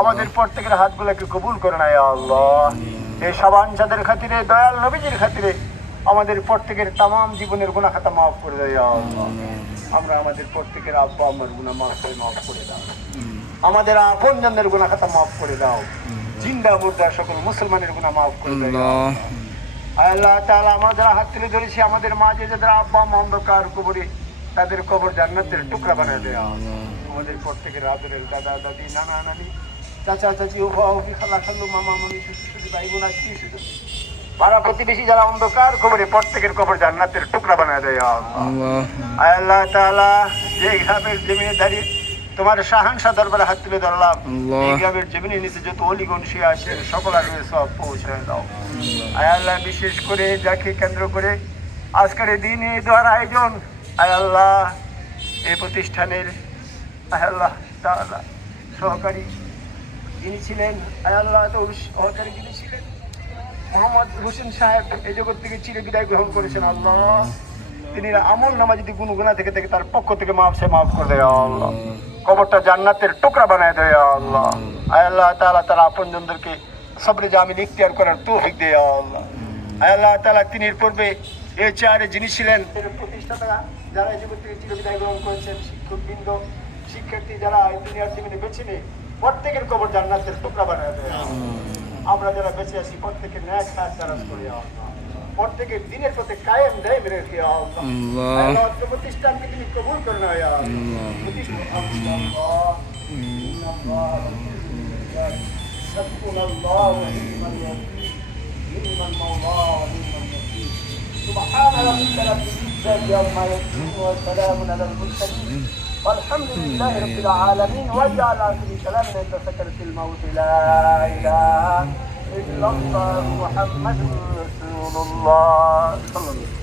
আমাদের প্রত্যেকের হাতগুলোকে কবুল করে না ইয়া আল্লাহ। এই সাবান চাঁদের খাতিরে, দয়াল নবীজির খাতিরে আমাদের প্রত্যেকের তাম জীবনের গুনাহ খাতা মাফ করে দাও ইয়া আল্লাহ। আমরা আমাদের প্রত্যেকের আব্বা আম্মার গুনাহ মাফ করে দাও, আমাদের আপনজনদের গুনাহ খাতা মাফ করে দাও, জিন্দা মুর্দা সকল মুসলমানের গুনাহ মাফ করে দাও আল্লাহ তাআলা। আমাদের হাত তুলে ধরেছি, আমাদের মাঝে যাদের আব্বা আম্মা অন্ধকার কবরে, তাদের কবর জান্নাতের টুকরা বানিয়ে দেয়া। আমাদের প্রত্যেকের আদরের দাদা দাদি, নানা নানি, চাচা চাচি, ওফা ওফি, খালা খালু, মামা মামি, শ্বশুর ভাই বোন, আত্মীয় স্বজন, পাড়া প্রতিবেশী যারা অন্ধকার কবরে, প্রত্যেকের কবর জান্নাতের টুকরা বানিয়ে দেয় আল্লাহ তাআলা। যে গ্রামের জমিনে দাঁড়িয়ে তোমার শাহানশাহ দরবারে হাত তুলে ধরলাম, এই গ্রামের জমিনের নিচে যত অলিগণ শুয়ে আসেন সকল আর সব পৌঁছায় দাও আল্লাহ। বিশেষ করে যাকে কেন্দ্র করে আজকের এই দিন এই দোয়ার আয়োজন আল্লাহ, এই প্রতিষ্ঠানের আল্লাহ তাআলা সহকারী যিনি ছিলেন আল্লাহ, তো সহকারী যিনি ছিলেন মোহাম্মদ হোসেন সাহেব এই জগৎ থেকে চির বিদায় গ্রহণ করেছেন আল্লাহ। তিনি আমল নামা যদি কোনো গুনাহ থেকে থাকে তার পক্ষ থেকে মাফ করে দেয় আল্লাহ। কবরটা জান্নাতের টুকরা বানায় দেয় আল্লাহ। আল্লাহ তাআলা তার আপনজনদেরকে সবরে জামিন ইখতিয়ার করার তৌফিক দেয় আল্লাহ। আল্লাহ তাআলা তিনি পূর্বে এই চেয়ারে যিনি ছিলেন প্রতিষ্ঠাতা, যারা এই জগৎ থেকে চির বিদায় গ্রহণ করেছেন, শিক্ষকবৃন্দ, শিক্ষার্থী যারা দুনিয়ার জীবনে বেছে নেই, প্রত্যেকের কবর জান্নাতের টুকরা বানায় দেয়। আমরা যারা বেঁচে আছি প্রত্যেকের ন্যায় কাজ যারা করে আল্লাহ, প্রত্যেকের দিনের পথে কায়েম দায়েম রেখে আল্লাহ। আল্লাহ প্রতিষ্ঠানকে তুমি কবুল করে নাও ইয়া আল্লাহ। سبحان ربك رب العزة عما يصفون وسلام على المرسلين والحمد لله رب العالمين. واجعل آخر كلامنا عند سكرة الموت لا إله إلا الله محمد رسول الله صلى الله عليه وسلم.